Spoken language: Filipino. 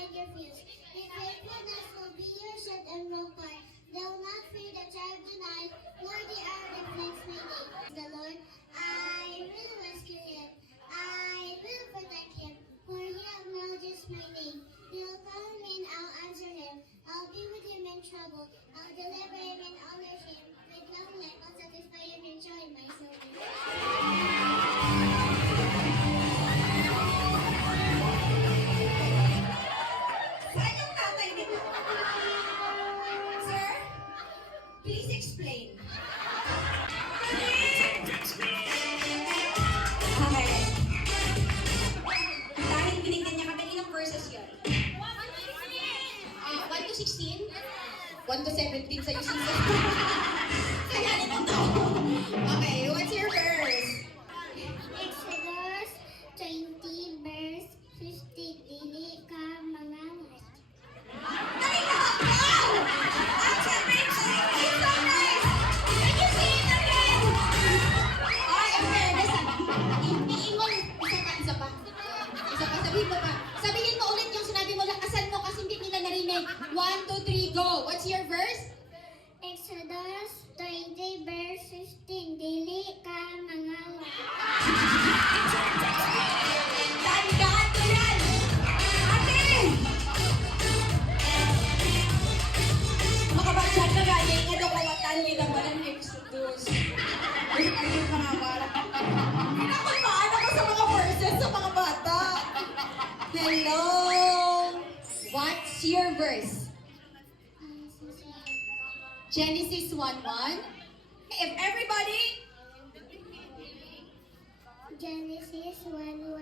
find refuge. His faithfulness will be your shield and rampart. They will not fear the terror of the night, nor the arrow that flies by day. The Lord, I will rescue him. I will protect him, for he acknowledges my name. He will call me and I'll answer him. I'll be with him in trouble. I'll deliver him and honor him. With long life, I'll satisfy him and show him my salvation. Saan yung tatay nito? Sir, please explain. Okay. Dahil binigyan niya kami, ilang verses yun? 1 to 16? 1 to 17 sa'yo, Jesus. Kaya nito to. Okay, what's your verse? Exodus 20 verse 50. Dili ka mangangas. Dali na! Wow! Action break! It's so nice! Can you say it again? Ay, in fairness, iingon. Isa pa. Sabihin mo pa. Sabihin mo ulit yung sinabi mo, lakasan mo kasi hindi nila narinig. 1, 2, 3, go! What's your verse? Exodus 20 verse 15. Dili ka mangangas. Tandaan ko yan! Ate! Makabagyan ka gaya, nga daw kawatan nila ba ng Exodus? Ayun pa nga ba? Pinakunmaan ako sa mga verses sa mga bata. Hello! What's your verse? Genesis 1:1. If everybody... Genesis 1:1.